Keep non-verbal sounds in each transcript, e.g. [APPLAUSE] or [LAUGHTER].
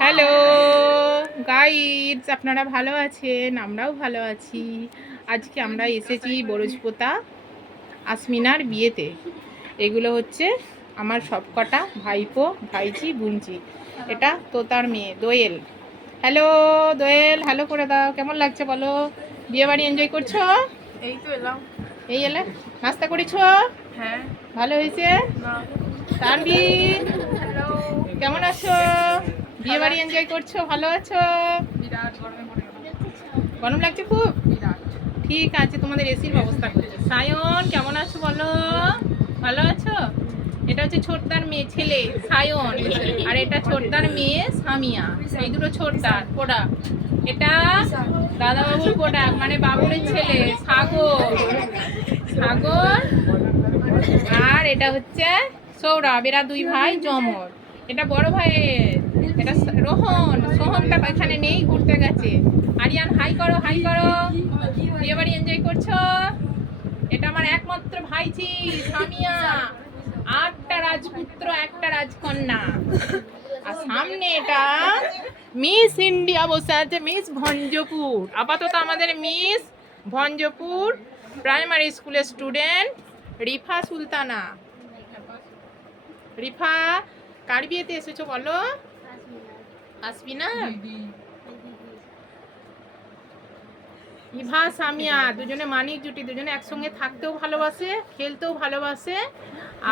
Hello guides আপনারা ভালো আছেন? আমরাও ভালো আছি। আজকে আমরা এসেছি বরজপোতা আসমিনার বিয়েতে। এগুলো হচ্ছে আমার সবকটা ভাইপো ভাইজি বুনজি। এটা তোতার মেয়ে দোয়েল। হ্যালো দোয়েল হ্যালো করে দাও। কেমন লাগছে বলো? বিয়ে বাড়ি এনজয় করছ? এই তো এলাম। এই এলে? নাস্তা করেছ? হ্যাঁ। ভালো হয়েছে? তানভীর? কেমন আছো? বিয়ে বাড়ি এনজয় করছ? ভালো আছো? বিরাট গরমে পড়ে গরম লাগছে খুব? ঠিক আছে তোমাদের এসির ব্যবস্থা করছে। সায়ন কেমন আছো বলো? ভালো আছো? এটা হচ্ছে ছোটদার মেয়ে ছেলে সায়ন। আর এটা ছোটদার মেয়ে সামিয়া। এই দুটো ছোটদার পোড়া এটা দাদাবাবুর পোড়া মানে বাবুরের ছেলে সাগর। সাগর? আর এটা হচ্ছে সৌরভ এরা দুই ভাই জমর এটা বড় ভাইয়ের। হাই করো হাই করো। বিয়ে বাড়ি এনজয় করছ? এটা আমার একমাত্র ভাইজি সামিয়া আটটা রাজপুত্র, একটা রাজকন্যা। আর সামনে এটা মিস ইন্ডিয়া বসে আছে, মিস ভঞ্জপুর। আপাতত আমাদের মিস ভঞ্জপুর প্রাইমারি স্কুলের স্টুডেন্ট রিফা সুলতানা। রিফা, কার বিয়েতে এসেছ বলো? আসবি না ইভা সামিয়া দুজনে মানিক, জুটি দুজনে একসঙ্গে থাকতেও ভালোবাসে, খেলতেও ভালোবাসে।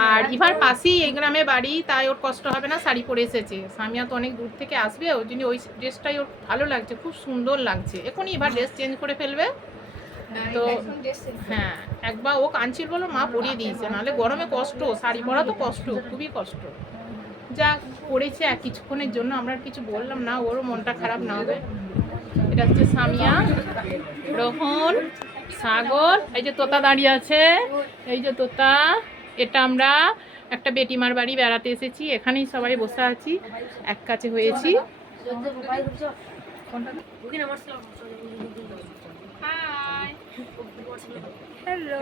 আর ইভার পাশেই এই গ্রামে বাড়ি, তাই ওর কষ্ট হবে না, শাড়ি পরে এসেছে। সামিয়া তো অনেক দূর থেকে আসবে, ওই জন্য ওই ড্রেসটাই ওর ভালো লাগছে, খুব সুন্দর লাগছে। এখনই ইভার ড্রেস চেঞ্জ করে ফেলবে। তো হ্যাঁ একবার ও কাঞ্চির বলো মা পরিয়ে দিয়েছে, নাহলে গরমে কষ্ট, শাড়ি পরা তো কষ্ট, খুবই কষ্ট। যা পড়েছে কিছুক্ষণের জন্য, আমরা কিছু বললাম না, ওরও মনটা খারাপ না হবে। এটা হচ্ছে সামিয়া রোহন সাগর এই যে তোতা দাঁড়িয়ে আছে এই যে তোতা এটা আমরা একটা বেটিমার বাড়ি বেড়াতে এসেছি এখানেই সবাই বসে আছি এক কাছে হয়েছি। হাই হ্যালো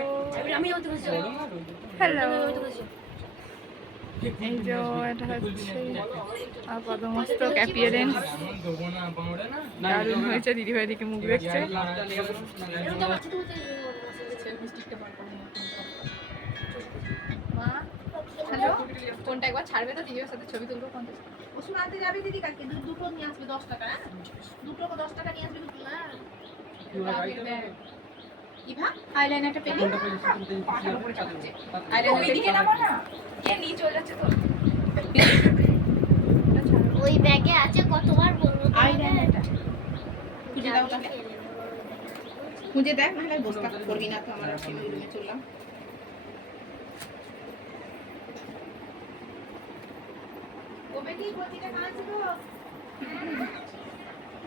হ্যালো এই যে এটা হচ্ছে আপাদমস্তক অ্যাপিয়ারেন্স দারুণ হয়েছে দিদিভাই দিকে মুখ দেখছে। হ্যালো? ফোনটা একবার ছাড়বে তো দিদির সাথে ছবি তুলবো ফোনটা ওষুধ আনতে যাবি দিদি কালকে। দুটো নিয়ে আসবে দশ টাকা হ্যাঁ? দুটো দশ টাকা নিয়ে আসবে দুটো হ্যাঁ ইভা আইলাইনারটা পেলি? ওইদিকে নামো না। কে নিয়ে চলে যাচ্ছে তো? ওই ব্যাগে আছে কতবার বলব আইলাইনারটা খুঁজে দাও তাহলে খুঁজে দেখ নাহলে বসতে করবি না তো আমার রুমে চললাম। ও বেটি বলছিটা কাছে গো [LAUGHS]